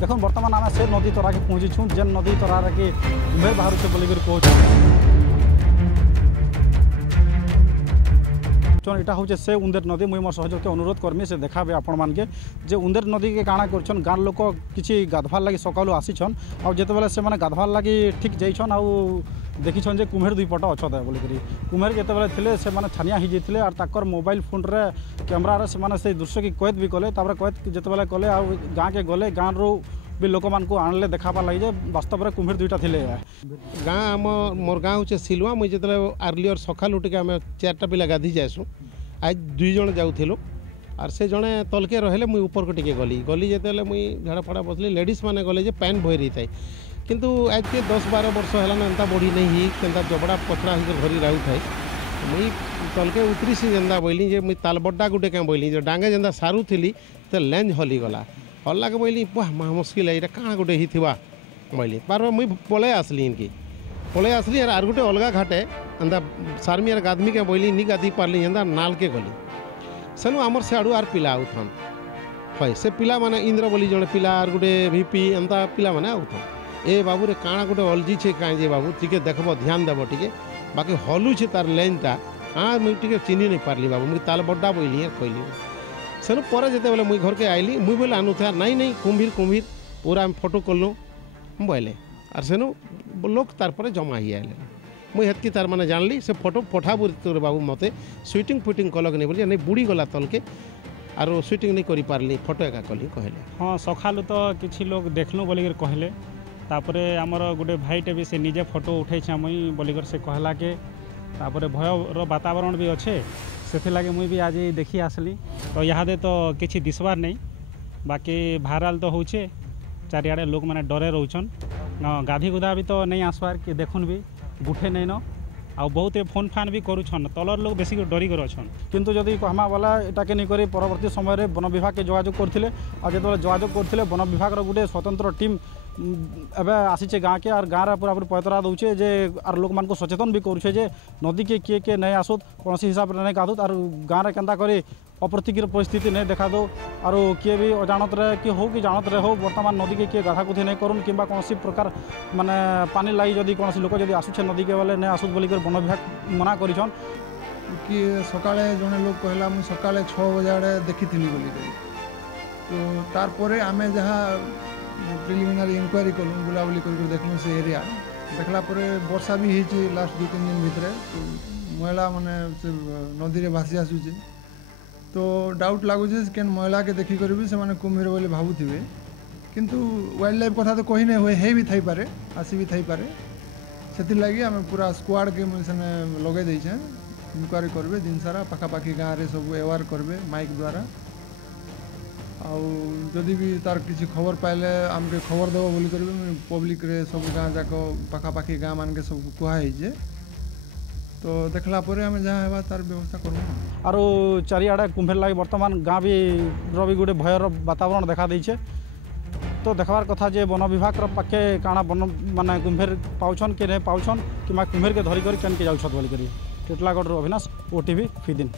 देखो बर्तमान आम से नदी तरा के पहुँचीछूँ जेन नदी तरार के कुम्भेर बाहर बोलिक कहूँ इटा हूँ से उंदेर नदी मुई मोर सहयोग के अनुरोध करमी से देखाबे आपण मानके जे उंदेर नदी के काଣା करछन गाँव लोक किसी गाधवार लगी सकालू आसीछन आ जेतेबेले से माने गाधवार लगी ठीक जाइछन आउ देखिछन जे कुम्भेर दुई पट अछत बोलिकरी कुम्भेर जेतेबेले थिले से माने छानिया ही जाइथिले और ताकर मोबाइल फोन रे कैमरा रे से माने से दृश्य की कैद भी कले तापर कैद जेतेबेले कले आ गाँ के गले गाँव रो भी लोक मानकु आणले देखापा लगी जे वास्तव रे कुम्भेर दुईटा थिले गाँ मोर गाँ हूँ सिलुआ मुझे जो आर्लियर सकालू टे आम 4टा पिला गाधी जाएसु आज 2 जन जाऊँ और से जड़े तलके रहे मुई ऊपर को टिके गली गली जिते मुई झाड़ा फड़ा बसली लेडीज मैंने गले जे पैन भय रही थाए किंतु आज के 10-12 वर्ष है एंता बढ़ी नहीं केंता जबड़ा पथरा होकर घरी रहू थाए मुई तलके उतरी सी जेंदा बोली जे मुई तालबड्डा गुटे क्या बोली जो डांगे जेंदा सारू थी तो लेंज हलीगला हल्ला के बोली वाह महा मुस्किल है क्या गोटे ही थी बोली बार मुई पलि आसली इनकी पलि आसली आर गोटे अलग घाटे एंता सारमी आर गादमी के बोली नी गाधी पार्ली एंता नाल के गली सेनु आमर से आड़ू आर पिला आउथन है से पिला माने इंद्र बोली जड़े पिला आर गोटे वीपी एंता पिला माने आउथन ए बाबू रे काଣା गोटे अलजी छे काँ जे बाबू टिके देखब ध्यान देव टिके बाकी हलू छे तार लेनटा हाँ मुझे टिके चिन्ह नहीं पार्ली बाबू मुझे ताल बड्डा बोली कहली सेनु पर जिते बेले मुई घर के आइली मुई बोले आनु था नहीं कुम्भीर कुम्भीर पूरा आम फोटो कलु बोले और सेनु लोक तार पर जमा ही आए मुई हेतकी तार माने जानली से फोटो पठा बोल बाबू मते स्विटिंग फिटिंग कलक नहीं बोली नहीं बुड़ी गला तल के आरो स्विटिंग नहीं करि पारली फोटो एका कली कहले हाँ सकालू तो किसी लोग देखलु बोलिकर कहले तापरे आमर गोटे भाईटे भी से निजे फोटो उठे मुई बोलिकर से कहला के तापरे भयर वातावरण भी अच्छे से लगे मुई भी आज देखी आसली तो यहाँ तो किसी दिशबार नहीं बाकी भाइराल तो होचे चारिआडे लोक मैंने डरे रोचन गाधी गुदा भी तो नहीं आसबार कि देखुन भी गुठे नहीं न आ बहुत फोन फान भी करुछन तलर लोग बेसी डरी कर अछन किंतु जदि कहमा वाला एटाके नहीं करी परवर्ती समय रे वन विभाग के जोगाजोग करथिले आ जेतबे जोगाजोग करथिले वन विभाग रो गुटे स्वतंत्र टीम एबे आसीचे गाँ के और गाँव पूरा पूरी पैतरा दौचे जे आर लोक मान को सचेतन भी करुछे जे नदी के किए नहीं आसुत कौन हिसाब से नहीं गाधुत और गाँव रे केंता करी अप्रतिकीर परिस्थिति नहीं देखा दो और किए भी अजाणत रे कि हो कि जानत रे हो वर्तमान नदी के किए गाधाकुथी नहीं करूँ कि कौन प्रकार माने पानी लगी जदि कौन लोक जब आसुचे नदी के वाले नहीं आसुत बोलिक वन विभाग मना करिछन कि सकाळे जने लोग कहला मुझे सकाळे 6 बजे देखी बोलिक तो तार आमे जहाँ प्रिलिमिनारी इंक्वायरी कलु बुलाबुली कर देखलु से एरिया देखला वर्षा भी होती लास्ट 2-3 दिन भितर तो महिला माने नदी में भासी आसुचे तो डाउट लगुचे केन महिला के देखिक भी से कुम्भीर बोली भावुवे किंतु वाइल्ड लाइफ कथा तो कही नहीं हुए है भी थी पारे आसी भी थी पारे से लगी आम पूरा स्क्वाड के मुझे लगे देछे इंक्वायरी करेंगे दिन सारा पाखापाखी गाँव में सब एवार करेंगे माइक द्वारा आदि भी तार किसी खबर पाइले आमके खबर देव बोली कर पब्लिक रे सब गाँ जाक पाखापाखी गाँ मान के सब कहुए तो देखला आम जहाँ है तार व्यवस्था करूँ आरो चारिआडे कुम्भीर लगी वर्तमान गाँ भी रवि गोटे भयर वातावरण देखा देछे तो देखबार कथा जे वन विभाग पाखे काଣା वन माने कुम्भीर पाउछन कि नहीं पाउछन कि कुम्भीर के धरिक केन के जाउछत बोलिक टिटलागढ़ अविनाश ओटीवी फीदिन।